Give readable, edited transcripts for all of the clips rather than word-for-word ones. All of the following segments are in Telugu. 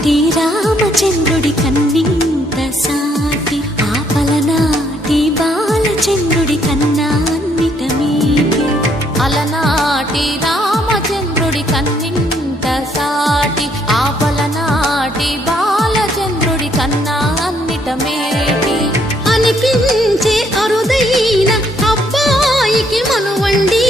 అలనాటి రామచంద్రుడి కన్నింత సాటి ఆపలనాటి బాలచంద్రుడి కన్నా అన్నిట మీటి అలనాటి రామచంద్రుడి కన్నింత సాటి ఆపలనాటి బాలచంద్రుడి కన్నా అన్నిట మేటి అనిపించే అరుదైన అబ్బాయికి మనువండి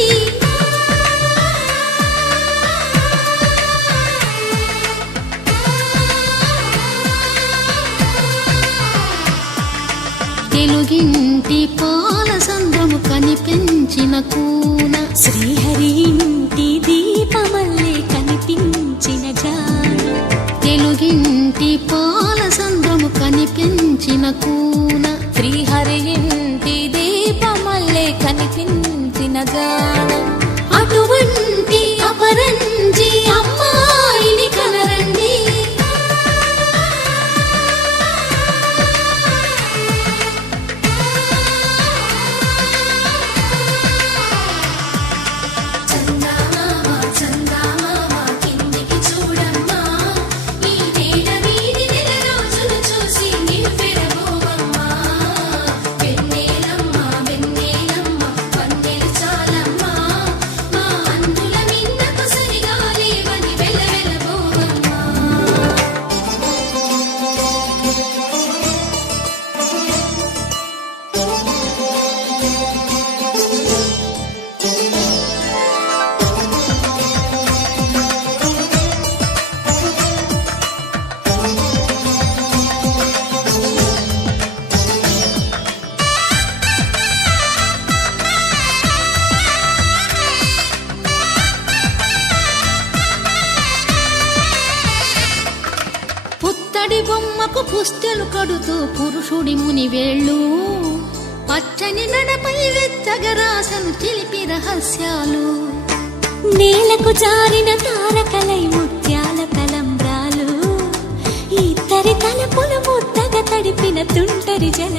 తెలుగింటి పాల సంద్రము కనిపించిన కూన శ్రీహరి ఇంటి దీపమల్లే కనిపించిన జాన తెలుగింటి పాల సంద్రము కనిపించిన కూన శ్రీహరి ఇంటి దీపమల్లే కనిపించిన గానం అటువంటి అపరంజి అమ్మాయిని కనరండి పుత్తడి బొమ్మకు పుస్తెలు కడుతూ పురుషుడి ముని వేళ్ళు పచ్చని నడపై వెచ్చగరాసను చిలిపి రహస్యాలు నేలకు జారిన తారకలై ముత్యాల తలంబ్రాలు ఇద్దరి తలపులు ముద్దగా తడిపిన తుంటరి జల